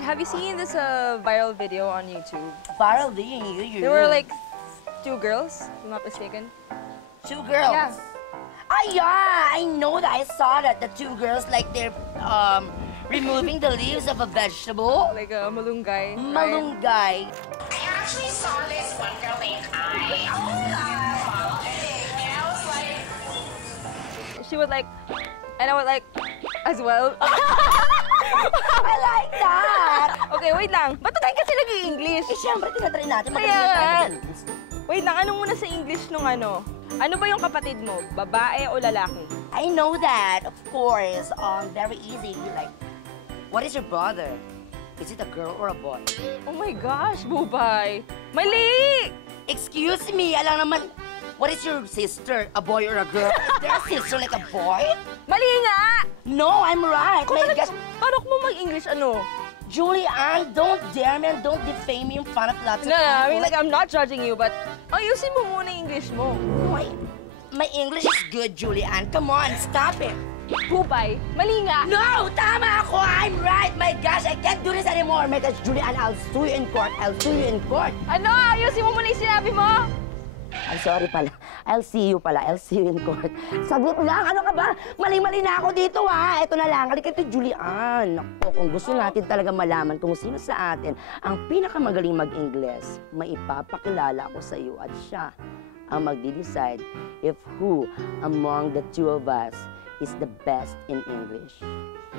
Elaine, have you seen this viral video on YouTube? Viral video on YouTube? There were like 2 girls, if I'm not mistaken. 2 girls? Yeah. Ah, yeah, I know that. I saw that. The 2 girls, like, they're removing the leaves of a vegetable. Like a malunggay. Malunggay. I actually saw this one girl named I. And I was like... She was like, and I was like, as well. I like that! Okay, wait lang. Ba't tayo kasi nag-i-English? Eh, syempre, tinatry natin. Kaya Magaling nga. tayo. Wait lang, ano muna sa English nung ano? Ano ba yung kapatid mo? Babae o lalaki? I know that, of course. Very easy. Like, what is your brother? Is it a girl or a boy? Oh my gosh, Bubay. Mali! Excuse me, alam naman, what is your sister? A boy or a girl? Is there a sister like a boy? Mali nga! No, I'm right. Kung My gosh. paano mo mag-English ano? Julianne, don't dare me and don't defame me in front of lots of No, people. I mean like I'm not judging you, but ayusin mo muna yung English mo. My English is good, Julianne. Come on, stop it. Bubay, mali nga. No, tama ako. I'm right. My gosh, I can't do this anymore. My gosh, Julianne, I'll sue you in court. I'll sue you in court. Ano? Ayusin mo muna yung sinabi mo. I'm sorry pala. I'll see you pala. I'll see you in court. Saglit lang. Ano ka ba? Mali-mali na ako dito, ha? Ito na lang. Halika ito, Julianne. Naku, kung gusto natin talaga malaman kung sino sa atin ang pinakamagaling mag-Ingles, maipapakilala ako sa iyo at siya ang magdi-decide if who among the 2 of us is the best in English.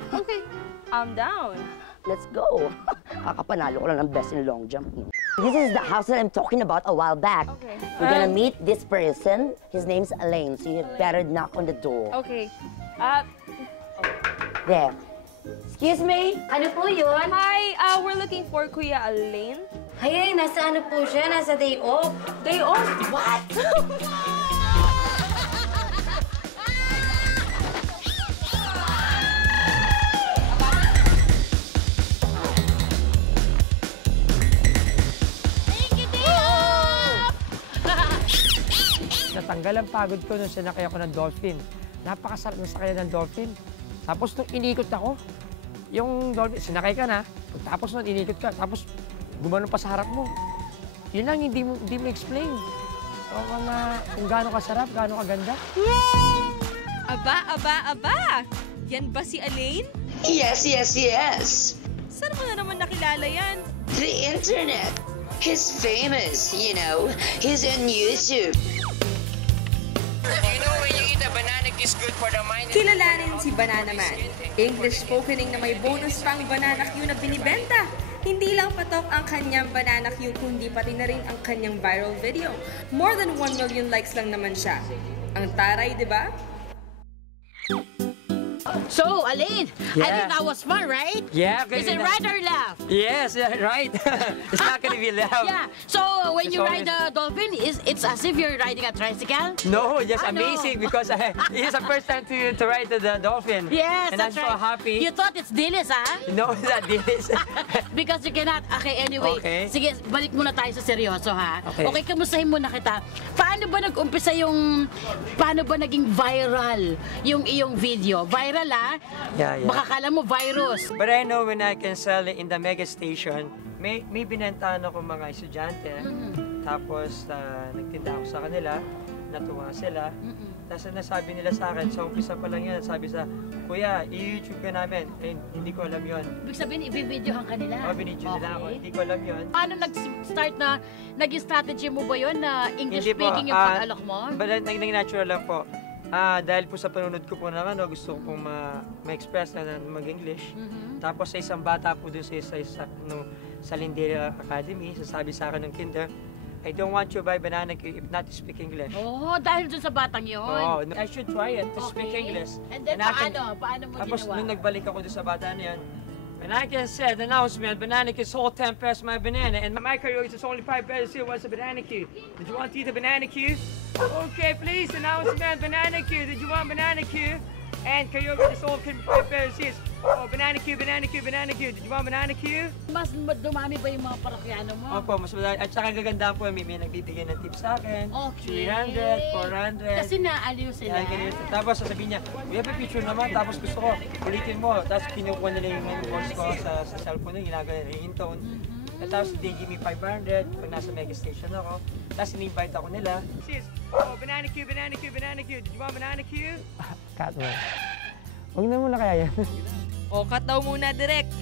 Okay, I'm down. Let's go. Kakapanalo ko lang ng best in long jump. This is the house that I'm talking about a while back. Okay. We're gonna meet this person. His name's Elaine, so you better knock on the door. Okay. There. Excuse me? Ano po yun? Hi, we're looking for Kuya Elaine. Ay, nasa ano po siya? Nasa day off. Day off? What? Natanggal ang pagod ko nung sinakay ako ng dolphin. Napakasarap ng sakay ng dolphin. Tapos nung inikot ako, yung dolphin, sinakay ka na, tapos nung inikot ka, tapos gumano pa sa harap mo. Yun lang, hindi mo explain. Kung gaano kasarap, gaano kaganda. Aba! Yan ba si Elaine? Yes. Saan mo na naman nakilala yan? The internet. He's famous, you know. He's on YouTube. You know when you eat a banana, it's good for the mind. Kilalanin si Banana Man. English spokening na may bonus pang banana Q na binibenta. Hindi lang patok ang kanyang banana Q, kundi pati na rin ang kanyang viral video. More than 1 million likes lang naman siya. Ang taray, di ba? So, Elaine, I Yeah. think that was fun, right? Yeah. Is it right or left? Yes, yeah, right. It's not gonna be loud. Yeah. So, when It's you ride always- the dolphin, it's as if you're riding a tricycle? No, just Ano? amazing because it's the first time to ride the dolphin. Yes, and that's I'm right. so happy. You thought it's dilis, ha? No, not this. Because you cannot. Okay, anyway. Okay. Sige, balik muna tayo sa seryoso, ha? Okay. Kamustahin muna kita. Paano ba nag-umpisa yung... Paano ba naging viral yung iyong video? Viral, ha? Yeah. Baka kala mo virus. But I know when I can sell it in the mega station, may binentahan ako mga estudyante. Tapos nagtinda ako sa kanila, natuwa sila. Tapos nasabi nila sa akin, sa umpisa pa lang yan, sabi sa, Kuya, i-YouTube ka namin. Eh, hindi ko alam yon. Ibig sabihin, i-videohan ka nila. Binidyo nila ako, hindi ko alam yon. Paano nag-start na, naging strategy mo ba yun na English Hindi po, speaking yung pag-alok mo? Naging natural lang po. Dahil po sa panunod ko po ng gusto ko pong ma-express na mag-English. Tapos sa isang bata po dun sa Lindera Academy, sasabi sa akin ng kinder, I don't want you to buy banana Q if not to speak English. Oh, dahil dun sa batang yun. Oh, I should try it to speak English. And then paano mo Tapos ginawa? nung nagbalik ako dun sa bata na yan, when I can say the announcement, banana Q is all 10 pesos my banana, and my karaoke is only 5 pesos here. What's a banana Q? Did you want to eat a banana Q? Okay, please, announcement, banana Q. Did you want banana Q? And karaoke is all 5 pesos here. Oh, banana Q, banana Q, banana Q. Did you want banana Q? Mas dumami ba yung mga parakyano mo? Opo, mas madali. At saka gagandaan po, may nagbibigay ng tips sa akin. Okay. 300, 400. Kasi naaliw sila. Yan, ganyan. Tapos sasabihin niya, we have a picture naman, tapos gusto ko, ulitin mo. Tapos kinukuha nila yung voice ko sa cellphone nila, ginagawa nila yung ringtone. At tapos they give me 500 pag nasa mega station ako. Tapos in-invite ako nila. Sis, oh, banana Q, banana Q, banana Q. Did you want banana Q? Cut mo. Huwag na muna kaya yan. O, cut daw muna direct.